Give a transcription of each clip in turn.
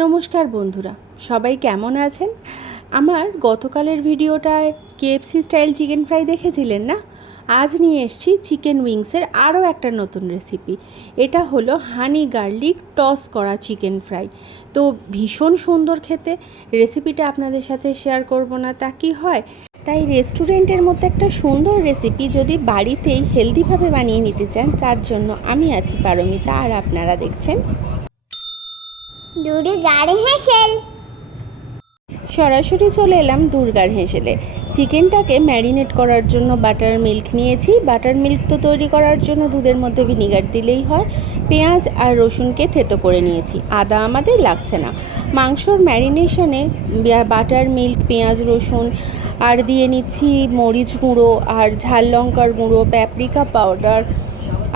নমস্কার বন্ধুরা, সবাই কেমন আছেন? আমার গতকালের ভিডিওটায় কেএফসি স্টাইল চিকেন ফ্রাই দেখেছিলেন না? আজ নিয়ে এসেছি চিকেন উইংসের আরও একটা নতুন রেসিপি। এটা হলো হানি গার্লিক টস করা চিকেন ফ্রাই। তো ভীষণ সুন্দর খেতে। রেসিপিটা আপনাদের সাথে শেয়ার করব না তা কি হয়? তাই রেস্টুরেন্টের মতো একটা সুন্দর রেসিপি যদি বাড়িতেই হেলদিভাবে বানিয়ে নিতে চান, তার জন্য আমি আছি পারমিতা, আর আপনারা দেখছেন দুর্গার হেসেল। সরাসরি চলে এলাম দুর্গার হেঁসেলে। চিকেনটাকে ম্যারিনেট করার জন্য বাটার মিল্ক নিয়েছি। বাটার মিল্ক তো তৈরি করার জন্য দুধের মধ্যে ভিনিগার দিলেই হয়। পেঁয়াজ আর রসুনকে থেতো করে নিয়েছি, আদা আমাদের লাগছে না। মাংসর ম্যারিনেশনে বাটার মিল্ক, পেঁয়াজ, রসুন আর দিয়ে নিচ্ছি মরিচ গুঁড়ো আর ঝাল লঙ্কার গুঁড়ো, প্যাপরিকা পাউডার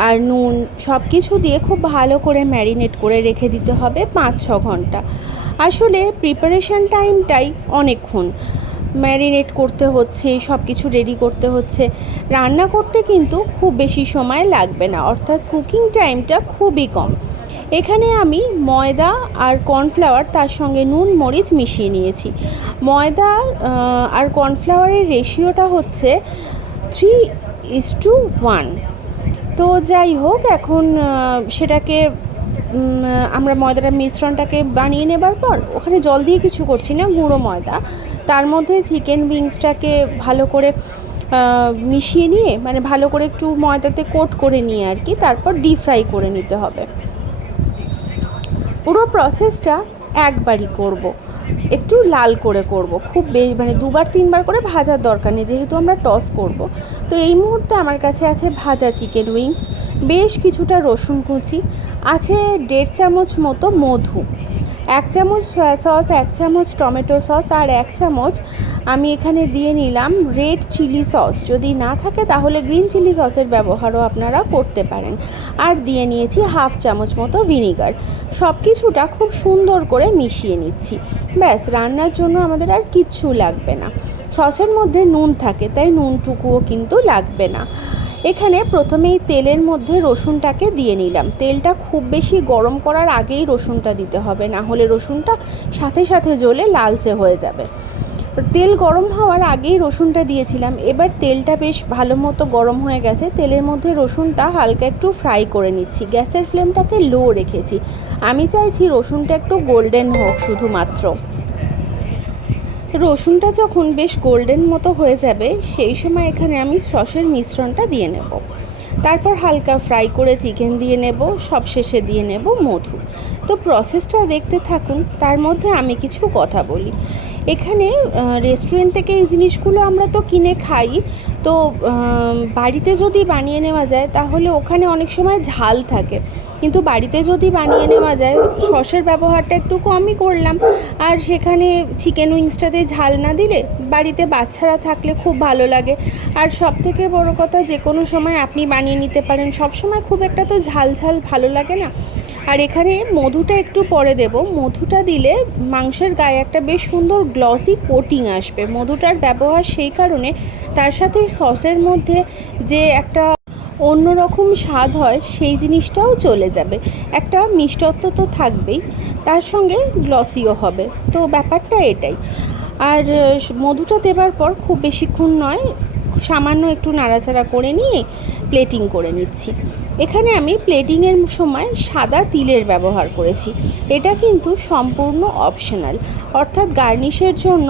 আর নুন। সব কিছু দিয়ে খুব ভালো করে ম্যারিনেট করে রেখে দিতে হবে 5-6 ঘন্টা। আসলে প্রিপারেশান টাইমটাই অনেকক্ষণ, ম্যারিনেট করতে হচ্ছে, সব কিছু রেডি করতে হচ্ছে। রান্না করতে কিন্তু খুব বেশি সময় লাগবে না, অর্থাৎ কুকিং টাইমটা খুবই কম। এখানে আমি ময়দা আর কর্নফ্লাওয়ার, তার সঙ্গে নুন মরিচ মিশিয়ে নিয়েছি। ময়দা আর কর্নফ্লাওয়ারের রেশিওটা হচ্ছে 3:1। তো যাই হোক, এখন সেটাকে আমরা ময়দাটার মিশ্রণটাকে বানিয়ে নেবার পর ওখানে জল দিয়ে কিছু করছি না, গুঁড়ো ময়দা, তার মধ্যে চিকেন উইংসটাকে ভালো করে মিশিয়ে নিয়ে, মানে ভালো করে একটু ময়দাতে কোট করে নিয়ে আর কি, তারপর ডিপ ফ্রাই করে নিতে হবে। পুরো প্রসেসটা একবারই করব, একটু লাল করে করব, খুব মানে 2-3 বার করে ভাজার দরকার নেই, যেহেতু আমরা টস করব। তো এই মুহূর্তে আমার কাছে আছে ভাজা চিকেন উইংস, বেশ কিছুটা রসুন কুচি আছে, 1.5 চামচ মতো মধু, 1 চামচ সয়া সস, 1 চামচ টমেটো সস আর 1 চামচ আমি এখানে দিয়ে নিলাম রেড চিলি সস। যদি না থাকে তাহলে গ্রিন চিলি সসের ব্যবহারও আপনারা করতে পারেন। আর দিয়ে নিয়েছি 1/2 চামচ মতো ভিনিগার। সব কিছুটা খুব সুন্দর করে মিশিয়ে নিচ্ছি। ব্যাস, রান্নার জন্য আমাদের আর কিচ্ছু লাগবে না। সসের মধ্যে নুন থাকে, তাই নুনটুকুও কিন্তু লাগবে না। এখানে প্রথমেই তেলের মধ্যে রসুনটাকে দিয়ে নিলাম। তেলটা খুব বেশি গরম করার আগেই রসুনটা দিতে হবে, না হলে রসুনটা সাথে সাথে জ্বলে লালচে হয়ে যাবে। তেল গরম হওয়ার আগেই রসুনটা দিয়েছিলাম। এবার তেলটা বেশ ভালো মতো গরম হয়ে গেছে, তেলের মধ্যে রসুনটা হালকা একটু ফ্রাই করে নিচ্ছি। গ্যাসের ফ্লেমটাকে লো রেখেছি, আমি চাইছি রসুনটা একটু গোল্ডেন হোক শুধুমাত্র। রসুনটা যখন বেশ গোল্ডেন মতো হয়ে যাবে, সেই সময় এখানে আমি সসের মিশ্রণটা দিয়ে নেব। তারপর হালকা ফ্রাই করে চিকেন দিয়ে নেব, সবশেষে দিয়ে নেব মধু। তো প্রসেসটা দেখতে থাকুন, তার মধ্যে আমি কিছু কথা বলি। এখানে রেস্টুরেন্ট থেকে এই জিনিসগুলো আমরা তো কিনে খাই, তো বাড়িতে যদি বানিয়ে নেওয়া যায় তাহলে ওখানে অনেক সময় ঝাল থাকে, কিন্তু বাড়িতে যদি বানিয়ে নেওয়া যায় সসের ব্যবহারটা একটু কমই করলাম, আর সেখানে চিকেন উইংসটাতে ঝাল না দিলে বাড়িতে বাচ্চারা থাকলে খুব ভালো লাগে। আর সবথেকে বড় কথা, যে কোনো সময় আপনি বানিয়ে নিতে পারেন, সব সময় খুব একটা তো ঝাল ঝাল ভালো লাগে না। আর এখানে মধুটা একটু পরে দেব। মধুটা দিলে মাংসের গায়ে একটা বেশ সুন্দর গ্লসি কোটিং আসবে। মধুটার ব্যবহার সেই কারণে, তার সাথে সসের মধ্যে যে একটা অন্যরকম স্বাদ হয় সেই জিনিসটাও চলে যাবে। একটা মিষ্টত্ব তো থাকবেই, তার সঙ্গে গ্লসিও হবে। তো ব্যাপারটা এটাই। আর মধুটা দেবার পর খুব বেশিক্ষণ নয়, সামান্য একটু নাড়াচাড়া করে নিয়ে প্লেটিং করে নিচ্ছি। এখানে আমি প্লেটিংয়ের সময় সাদা তিলের ব্যবহার করেছি। এটা কিন্তু সম্পূর্ণ অপশনাল, অর্থাৎ গার্নিশের জন্য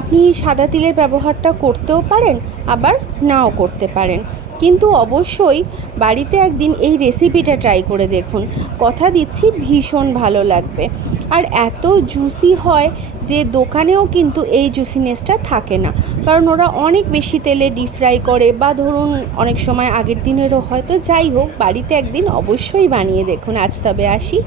আপনি সাদা তিলের ব্যবহারটা করতেও পারেন, আবার নাও করতে পারেন। কিন্তু অবশ্যই বাড়িতে একদিন এই রেসিপিটা ট্রাই করে দেখুন, কথা দিচ্ছি ভীষণ ভালো লাগবে। আর এত জুসি হয় যে দোকানেও কিন্তু এই জুসিনেসটা থাকে না, কারণ ওরা অনেক বেশি তেলে ডিপ ফ্রাই করে, বা ধরুন অনেক সময় আগের দিনেরও হয়। তো যাই হোক, বাড়িতে একদিন অবশ্যই বানিয়ে দেখুন। আজ তবে আসি।